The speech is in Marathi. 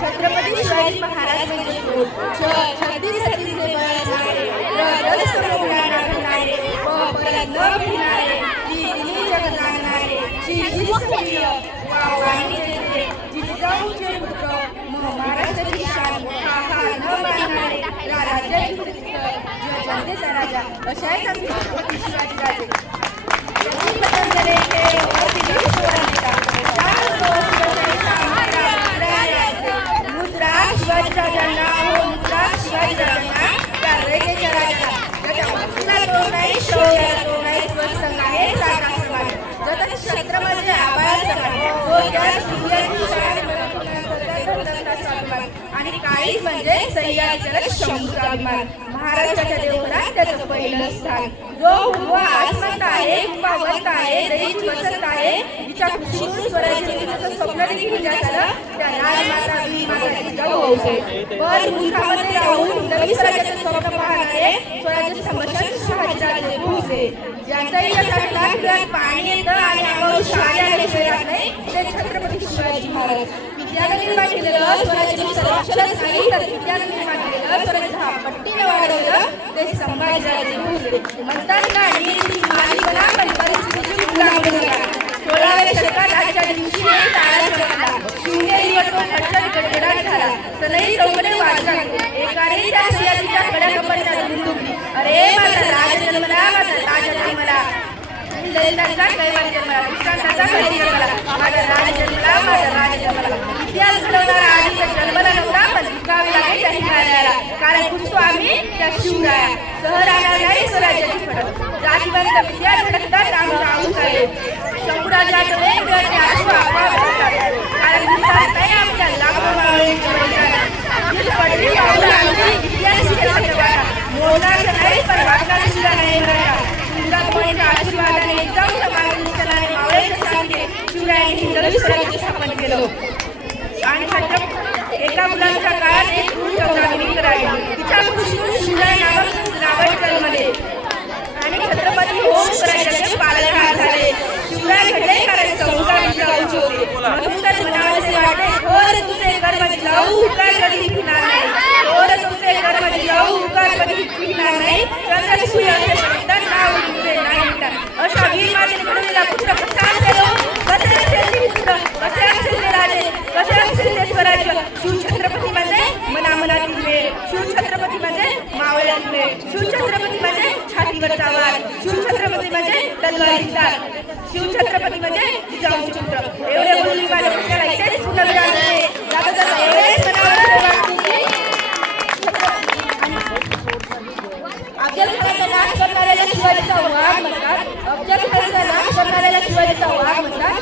छत्रपती शिवाजी महाराज म्हणजे छत्तीस सतीचे बळणारे परत न भिनारे दिली जग जाणणारे शिस्तप्रिय वाणीचे जिजाऊचे पुत्र महाराष्ट्राची शान हा न मानणारे राज्याची जनतेचा राजा अशा छत्रपती शिवाजी राजे छत्रमध्ये आणि काही म्हणजे सह्याद्रीला शंभूचा अभिमान महाराष्ट्राच्या देवघरात त्याचं पहिलं स्थान जो उभा आसमंत आहे पावत आहे दैत वसंत आहे तिच्या खुशीतून स्वराज्याचं स्वप्न देखील झालं त्या राजमाता भीमाता जिजाऊ पण मुलखामध्ये राहून नवीन स्वराज्याचं स्वप्न पाहणारे स्वराज्य समर्षक शहाजीराजे भोसले ज्यांचाही लाख पाणी येतं आणि अंगावर शाळा आल्याशिवाय नाही ते छत्रपती शिवाजी महाराज विद्यानं निर्माण केलेलं स्वराज्याचं संरक्षणच नाही तर विद्यानं निर्माण केलेलं स्वराज्य 10 पटीने वाढवलं ते संभाजीराजे भोसले म्हणतात ना नीती मालिकला पण परिस्थितीची गुलाम बनला 16व्या शतकात आजच्या दिवशी तारा चमकला शिवनेरीवर तो खट्टक गडगडाट झाला सनई चौकडे वाजला एकाने त्या सह्याद्रीच्या कड्या कपडल्या दुमदुमली अरे माझा राज जन्मला माझा राज जन्मला ललितांचा कैवार जन्मला दुष्टांताचा कैवार जन्मला माझा राज जन्मला माझा राज जन्मला इतिहास घडवणारा आधीचा जन्मला नव्हता पण विकावे लागेल त्या हिमालयाला कारण पुसतो आम्ही त्या शिवराया सहर आणणार नाही स्वराज्याची फडक जातीवंत विद्या धडकतात आमच्या आऊसाले शंभूराजा वेगवेगळे आशू कारण दिसत नाही आमच्या लाखो मावळींच्या पडली पावलं आमची इतिहास मोडणार नाही पण वाटणार सुद्धा नाही बरं आशीर्वादाने जाऊन मार्गदर्शनाने मावळ्याच्या सांगते शिवरायांनी हिंदवी स्वराज्य स्थापन केलं आणि एका मुलांच्या काळात एक चौदागिरी करावी तिच्या खुशीतून शिवराय नावक जन्मले आणि छत्रपती होऊन स्वराज्याचे पालनहार झाले शिवराय घडले कारण संस्कार जिजाऊचे होते म्हणून तर म्हणावेसे वाटते घोर तुझे कर्म जिजाऊ उकार कधी फिरणार नाही घोर तुमचे कर्म जिजाऊ उकार कधी फिरणार नाही चंद्रसूर्य असेपर्यंत नाव तुमचे नाही मिळणार अशा वीर मातेने घडवलेला पुत्र कसा असेल कसे असेल ते पुत्र कसे असेल ते राजे कसे असेल ते स्वराज्य शिवछत्रपती म्हणजे मनामनातील मेळ शिवछत्रपती म्हणजे मावळ्यातील मेळ शिवछत्रपती म्हणजे छातीवरचा वार शिवछत्रपती म्हणजे तलवारीचा शिवछत्रपती म्हणजे जिजाऊचे पुत्र एवढे बोलून माझ्या पुस्तकाला इथेच पुन्हा एवढेच अफजल खानाचा नाश करणाऱ्याला शिवाजीचा वाघ म्हणतात अफजल खानाचा नाश करणाऱ्याला शिवाजीचा वाघ म्हणतात